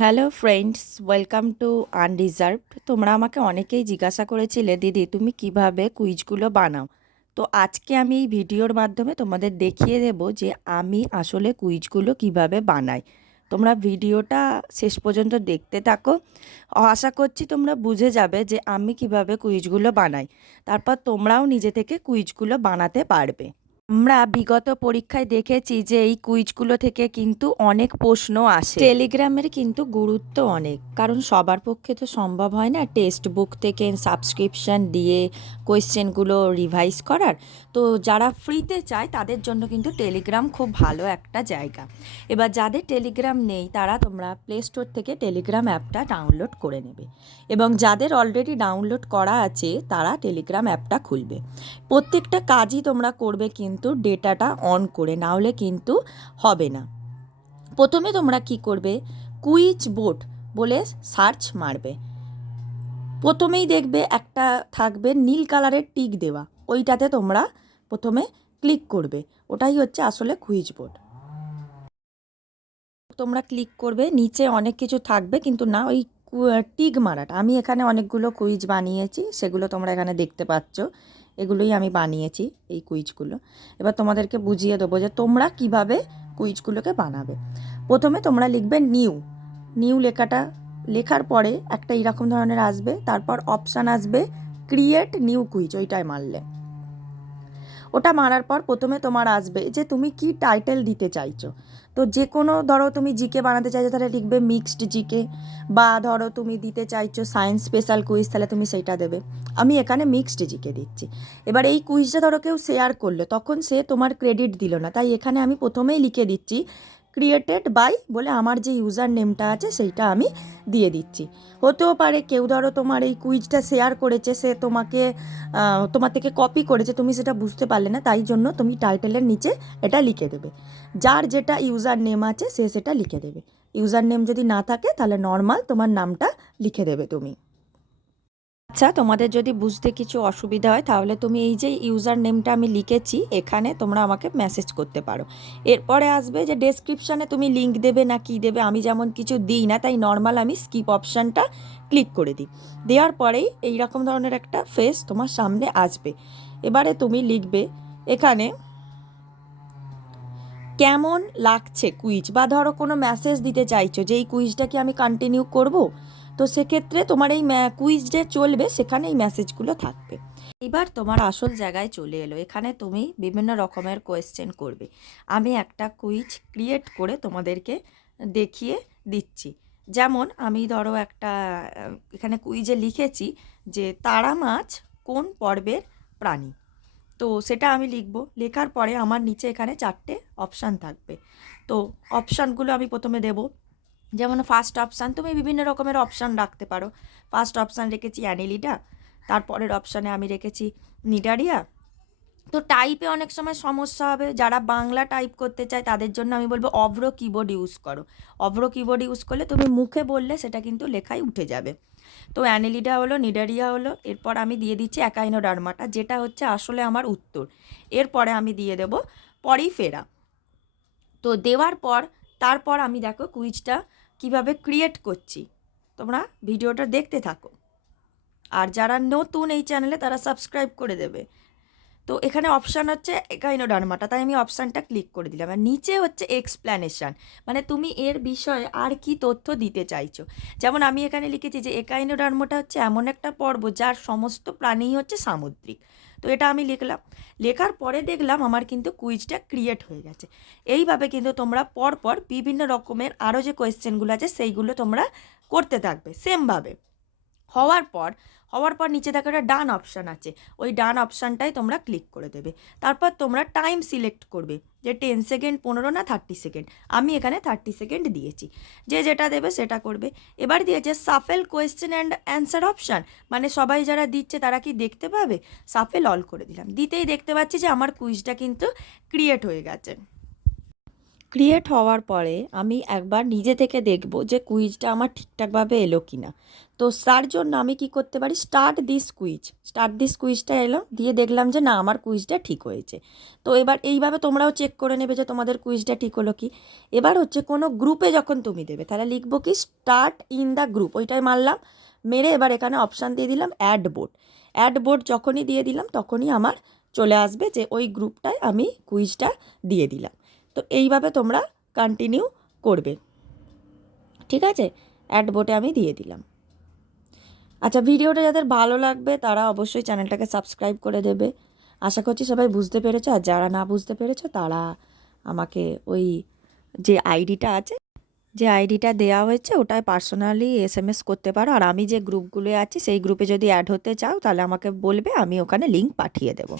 Hello friends, welcome to unreserved. তোমরা আমাকে অনেকেই জিজ্ঞাসা করেছিলে, দিদি তুমি কিভাবে কুইজগুলো বানাও। তো আজকে আমি এই ভিডিওর মাধ্যমে তোমাদের দেখিয়ে দেব যে আমি আসলে কুইজগুলো কিভাবে বানাই। তোমরা ভিডিওটা শেষ পর্যন্ত দেখতে থাকো। আশা করছি তোমরা বুঝে যাবে যে আমি কিভাবে কুইজগুলো বানাই। তারপর তোমরাও নিজে থেকে কুইজগুলো বানাতে পারবে। আমরা বিগত পরীক্ষায় দেখেছি যে এই কুইজগুলো থেকে কিন্তু অনেক প্রশ্ন আসে। টেলিগ্রামের কিন্তু গুরুত্ব অনেক, কারণ সবার পক্ষে তো সম্ভব হয় না টেক্সট বুক থেকে সাবস্ক্রিপশন দিয়ে কোয়েশ্চেনগুলো রিভাইজ করার। তো যারা ফ্রিতে চায় তাদের জন্য কিন্তু টেলিগ্রাম খুব ভালো একটা জায়গা। এবার যাদের টেলিগ্রাম নেই তারা তোমরা প্লে স্টোর থেকে টেলিগ্রাম অ্যাপটা ডাউনলোড করে নেবে, এবং যাদের অলরেডি ডাউনলোড করা আছে তারা টেলিগ্রাম অ্যাপটা খুলবে। প্রত্যেকটা কাজই তোমরা করবে কিন্তু ডেটাটা অন করে, না হলে কিন্তু হবে না। প্রথমে তোমরা কি করবে, কুইজ বোর্ড বলে সার্চ মারবে। প্রথমেই দেখবে একটা থাকবে নীল কালারের টিক দেওয়া, ওইটাতে তোমরা প্রথমে ক্লিক করবে। ওটাই হচ্ছে আসলে কুইজ বোর্ড। তোমরা ক্লিক করবে, নিচে অনেক কিছু থাকবে কিন্তু না, ওই টিক মারাটা। আমি এখানে অনেকগুলো কুইজ বানিয়েছি, সেগুলো তোমরা এখানে দেখতে পাচ্ছ। এগুলোই আমি বানিয়েছি, এই কুইজগুলো। এবার তোমাদেরকে বুঝিয়ে দেবো যে তোমরা কিভাবে কুইজগুলোকে বানাবে। প্রথমে তোমরা লিখবে নিউ। নিউ লেখাটা লেখার পরে একটা এরকম ধরনের আসবে, তারপর অপশান আসবে ক্রিয়েট নিউ কুইজ, ওইটাই মারলে। ওটা মারার পর প্রথমে তোমার আসবে যে তুমি কি টাইটেল দিতে চাইছো। তো যে কোনো, ধরো তুমি জিকে বানাতে চাইছো তাহলে লিখবে মিক্সড জিকে, বা ধরো তুমি দিতে চাইছো সায়েন্স স্পেশাল কুইজ, তাহলে তুমি সেইটা দেবে। আমি এখানে মিক্সড জিকে দিচ্ছি। এবার এই কুইজটা ধরো কেউ শেয়ার করলো, তখন সে তোমার ক্রেডিট দিল না, তাই এখানে আমি প্রথমেই লিখে দিচ্ছি ক্রিয়েটেড বাই বলে আমার যে ইউজার নেমটা আছে সেইটা আমি দিয়ে দিচ্ছি। হতেও পারে কেউ ধরো তোমার এই কুইজটা শেয়ার করেছে, সে তোমাকে তোমার থেকে কপি করেছে, তুমি সেটা বুঝতে পারলে না, তাই জন্য তুমি টাইটেলের নিচে এটা লিখে দেবে। যার যেটা ইউজার নেম আছে সে সেটা লিখে দেবে। ইউজার নেম যদি না থাকে তাহলে নর্মাল তোমার নামটা লিখে দেবে তুমি। আচ্ছা, তোমাদের যদি বুঝতে কিছু অসুবিধা হয় তাহলে তুমি এই যে ইউজার নেমটা আমি লিখেছি এখানে তোমরা আমাকে মেসেজ করতে পারো। এরপরে আসবে যে ডেসক্রিপশানে তুমি লিঙ্ক দেবে না কি দেবে, আমি যেমন কিছু দিই না, তাই নর্মাল আমি স্কিপ অপশানটা ক্লিক করে দিই। দেওয়ার পরেই এই রকম ধরনের একটা ফেস তোমার সামনে আসবে। এবারে তুমি লিখবে এখানে কেমন লাগছে কুইজ, বা ধরো কোনো মেসেজ দিতে চাইছো যে এই কুইজটা কি আমি কন্টিনিউ করব, তো সেক্ষেত্রে তোমার এই কুইজ যে চলবে সেখানে এই মেসেজগুলো থাকবে। এবার তোমার আসল জায়গায় চলে এলো, এখানে তুমি বিভিন্ন রকমের কোয়েশ্চেন করবে। আমি একটা কুইজ ক্রিয়েট করে তোমাদেরকে দেখিয়ে দিচ্ছি। যেমন আমি ধরো একটা এখানে কুইজে লিখেছি যে তারা মাছ কোন পর্বের প্রাণী। তো সেটা আমি লিখব। লেখার পরে আমার নিচে এখানে 4টে অপশান থাকবে। তো অপশানগুলো আমি প্রথমে দেব। যেমন ফার্স্ট অপশান, তুমি বিভিন্ন রকমের অপশান রাখতে পারো। ফার্স্ট অপশান রেখেছি অ্যানিলিডা, তারপরের অপশানে আমি রেখেছি নিডারিয়া। তো টাইপে অনেক সময় সমস্যা হবে, যারা বাংলা টাইপ করতে চায় তাদের জন্য আমি বলবো অভ্র কিবোর্ড ইউজ করো। অভ্র কিবোর্ড ইউজ করলে তুমি মুখে বললে সেটা কিন্তু লেখায় উঠে যাবে। তো অ্যানেলিডা হলো, নিডারিয়া হলো, এরপর আমি দিয়ে দিচ্ছি অ্যাকাইনোডার্মাটা, যেটা হচ্ছে আসলে আমার উত্তর। এরপরে আমি দিয়ে দেব পরিফেরা। তো দেওয়ার পর তারপর আমি দেখো কুইজটা কিভাবে ক্রিয়েট করছি, তোমরা ভিডিওটা দেখতে থাকো। আর যারা নতুন এই চ্যানেলে তারা সাবস্ক্রাইব করে দেবে। তো এখানে অপশান হচ্ছে একাইনোডার্মাটা, তাই আমি অপশানটা ক্লিক করে দিলাম। আর নিচে হচ্ছে এক্সপ্ল্যানেশান, মানে তুমি এর বিষয়ে আর কি তথ্য দিতে চাইছো। যেমন আমি এখানে লিখেছি যে একাইনোডার্মাটা হচ্ছে এমন একটা পর্ব যার সমস্ত প্রাণীই হচ্ছে সামুদ্রিক। তো এটা আমি লিখলাম। লেখার পরে দেখলাম আমার কিন্তু কুইজটা ক্রিয়েট হয়ে গেছে। এইভাবে কিন্তু তোমরা পরপর বিভিন্ন রকমের আরও যে কোয়েশ্চেনগুলো আছে সেইগুলো তোমরা করতে থাকবে সেমভাবে। হওয়ার পর নিচে দেখো একটা ডান অপশান আছে, ওই ডান অপশানটাই তোমরা ক্লিক করে দেবে। তারপর তোমরা টাইম সিলেক্ট করবে যে 10 সেকেন্ড, 15 না 30 সেকেন্ড। আমি এখানে 30 সেকেন্ড দিয়েছি। যে যেটা দেবে সেটা করবে। এবার দিয়েছে shuffle question and answer option, মানে সবাই যারা দিচ্ছে তারা কি দেখতে পাবে, সাফেল অল করে দিলাম। দিতেই দেখতে পাচ্ছি যে আমার কুইজটা কিন্তু ক্রিয়েট হয়ে গেছে। ক্রিয়েট হওয়ার পরে আমি একবার নিজে থেকে দেখব যে কুইজটা আমার ঠিকঠাকভাবে এলো কি না। তো তার জন্য আমি কি করতে পারি, স্টার্ট দিস কুইজটা এলো, দিয়ে দেখলাম যে না আমার কুইজটা ঠিক হয়েছে। তো এবার এইভাবে তোমরাও চেক করে নেবে যে তোমাদের কুইজটা ঠিক হলো কি। এবার হচ্ছে কোনো গ্রুপে যখন তুমি দেবে তাহলে লিখবো কি স্টার্ট ইন দ্য গ্রুপ, ওইটাই মারলাম, মেরে এবার এখানে অপশান দিয়ে দিলাম অ্যাড বোর্ড যখনই দিয়ে দিলাম তখনই আমার চলে আসবে যে ওই গ্রুপটায় আমি কুইজটা দিয়ে দিলাম। তো এইভাবে তোমরা কন্টিনিউ করবে, ঠিক আছে। অ্যাড বোটে আমি দিয়ে দিলাম। আচ্ছা, ভিডিওটা যাদের ভালো লাগবে তারা অবশ্যই চ্যানেলটাকে সাবস্ক্রাইব করে দেবে। আশা করছি সবাই বুঝতে পেরেছো, আর যারা না বুঝতে পেরেছো তারা আমাকে ওই যে আইডিটা দেওয়া হয়েছে ওটায় পার্সোনালি SMS করতে পারো। আর আমি যে গ্রুপগুলো আছি সেই গ্রুপে যদি অ্যাড হতে চাও তাহলে আমাকে বলবে, আমি ওখানে লিঙ্ক পাঠিয়ে দেবো।